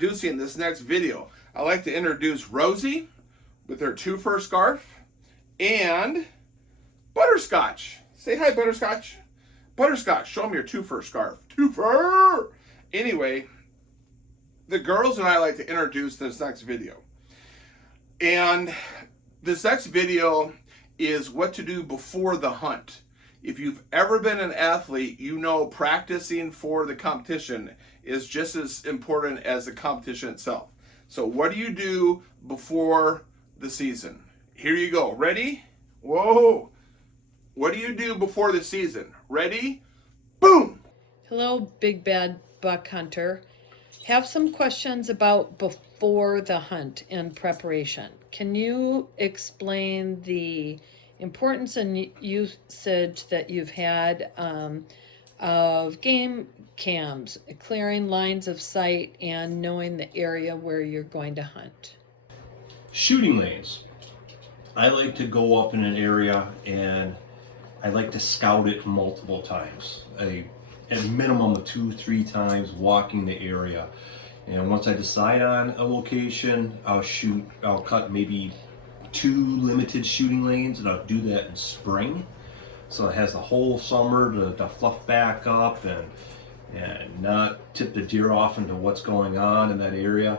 introducing this next video. I'd like to introduce Rosie with her two-fur scarf and Butterscotch. Say hi, Butterscotch. Butterscotch, show them your two-fur scarf. Two-fur! Anyway, the girls and I like to introduce this next video. And this next video is what to do before the hunt. If you've ever been an athlete, you know practicing for the competition is just as important as the competition itself. So what do you do before the season? Here you go. Ready? Whoa. What do you do before the season? Ready? Boom! Hello, Big Bad Buck Hunter. Have some questions about before the hunt and preparation. Can you explain the importance and usage that you've had of game cams, clearing lines of sight, and knowing the area where you're going to hunt? Shooting lanes. I like to go up in an area and I like to scout it multiple times. At minimum of 2-3 times walking the area. And once I decide on a location, I'll cut maybe 2 limited shooting lanes, and I'll do that in spring. So it has the whole summer to fluff back up and not tip the deer off into what's going on in that area.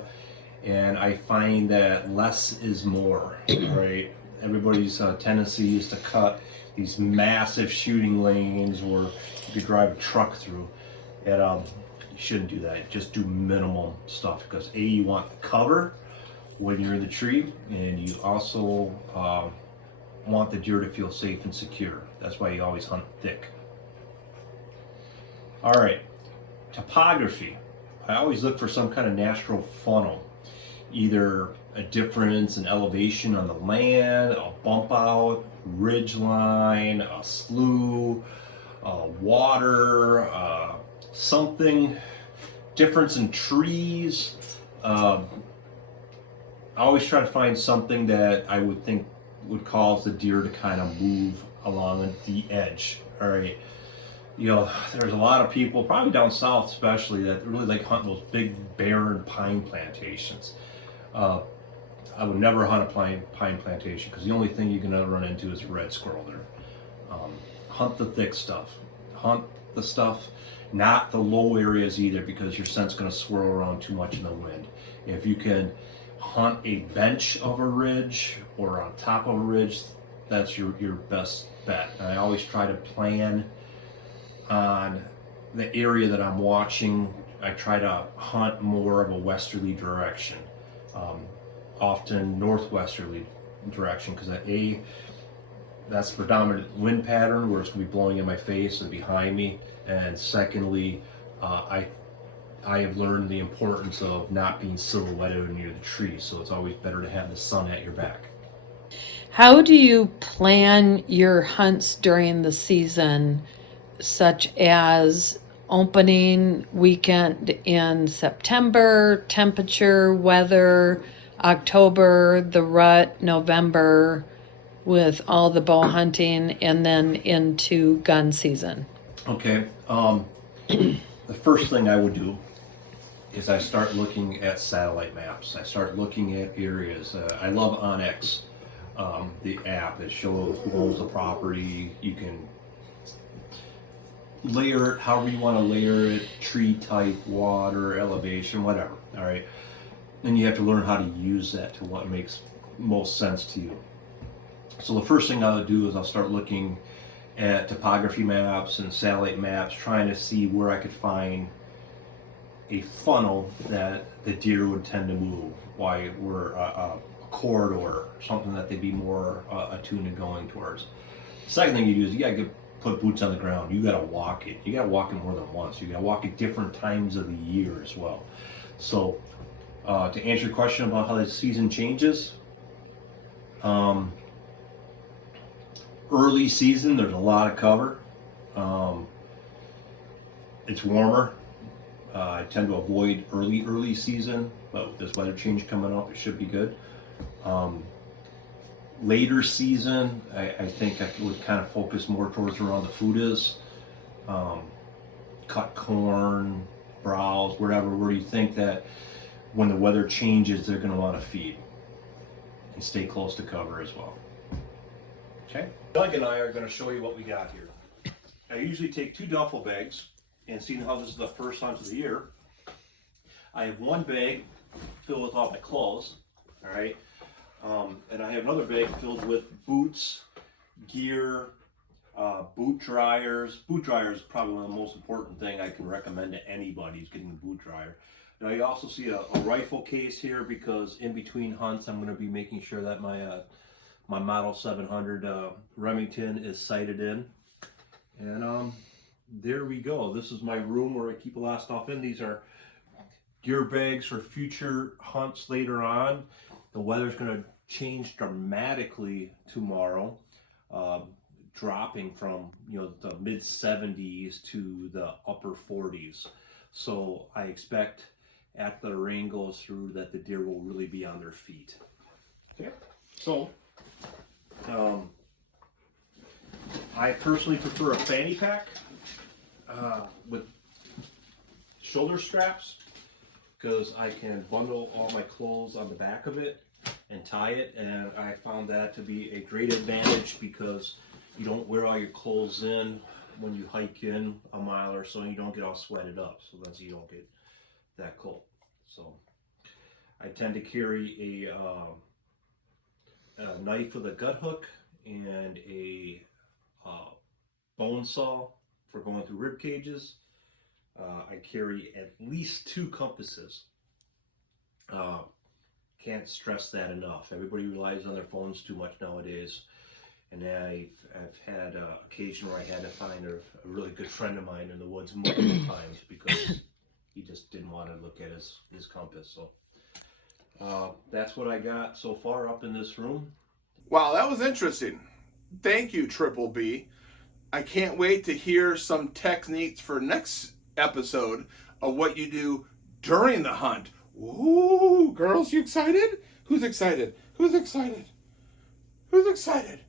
And I find that less is more, right? Everybody's tendency is to cut these massive shooting lanes where you could drive a truck through. And you shouldn't do that. Just do minimum stuff, because A, you want the cover when you're in the tree, and you also want the deer to feel safe and secure. That's why you always hunt thick. All right, topography. I always look for some kind of natural funnel, either a difference in elevation on the land, a bump out, ridge line, a slough, water, something, difference in trees. I always try to find something that I would think would cause the deer to kind of move along the edge. All right. You know, there's a lot of people, probably down south especially, that really like hunting those big barren pine plantations. I would never hunt a pine plantation, because the only thing you're gonna run into is a red squirrel there. Hunt the thick stuff. Hunt the stuff, not the low areas either, because your scent's gonna swirl around too much in the wind. If you can hunt a bench of a ridge or on top of a ridge, that's your best bet. And I always try to plan on the area that I'm watching. I try to hunt more of a westerly direction, often northwesterly direction, because that's the predominant wind pattern where it's going to be blowing in my face and behind me. And secondly, I have learned the importance of not being silhouetted near the tree, so it's always better to have the sun at your back. How do you plan your hunts during the season, such as opening weekend in September, temperature, weather, October, the rut, November, with all the bow hunting, and then into gun season? Okay, the first thing I would do is I start looking at satellite maps. I start looking at areas. I love Onyx, the app that shows who owns the property. You can layer it however you want to layer it, tree type, water, elevation, whatever. All right. Then you have to learn how to use that to what makes most sense to you. So the first thing I'll do is I'll start looking at topography maps and satellite maps, trying to see where I could find a funnel that the deer would tend to move, why we're a corridor, something that they'd be more attuned to going towards. The second thing you do is you gotta put boots on the ground. You gotta walk it. You gotta walk it more than once. You gotta walk it different times of the year as well. So to answer your question about how the season changes, early season, there's a lot of cover. It's warmer. I tend to avoid early season, but with this weather change coming up, it should be good. Later season, I think I would kind of focus more towards around the food is. Cut corn, browse, wherever, where you think that when the weather changes, they're going to want to feed and stay close to cover as well. Okay. Doug and I are going to show you what we got here. I usually take 2 duffel bags, and seeing how this is the first hunt of the year, I have 1 bag filled with all my clothes, all right, and I have another bag filled with boots, gear, boot dryers. Boot dryer is probably one of the most important thing I can recommend to anybody is getting a boot dryer. Now you also see a rifle case here because in between hunts I'm going to be making sure that my Model 700 Remington is sighted in. And there we go. This is my room where I keep a lot of stuff in. These are gear bags for future hunts later on. The weather's going to change dramatically tomorrow, dropping from the mid 70s to the upper 40s. So I expect after the rain goes through that the deer will really be on their feet. Okay, so I personally prefer a fanny pack with shoulder straps because I can bundle all my clothes on the back of it and tie it, and I found that to be a great advantage because you don't wear all your clothes in when you hike in a mile or so, and you don't get all sweated up, so that's you don't get that cold. So I tend to carry a knife with a gut hook and a bone saw for going through rib cages. I carry at least 2 compasses. Can't stress that enough. Everybody relies on their phones too much nowadays. And I've had an occasion where I had to find a really good friend of mine in the woods multiple times because he just didn't want to look at his compass. So that's what I got so far up in this room. Wow, that was interesting. Thank you, Triple B. I can't wait to hear some techniques for next episode of what you do during the hunt. Ooh, girls, you excited? Who's excited? Who's excited? Who's excited?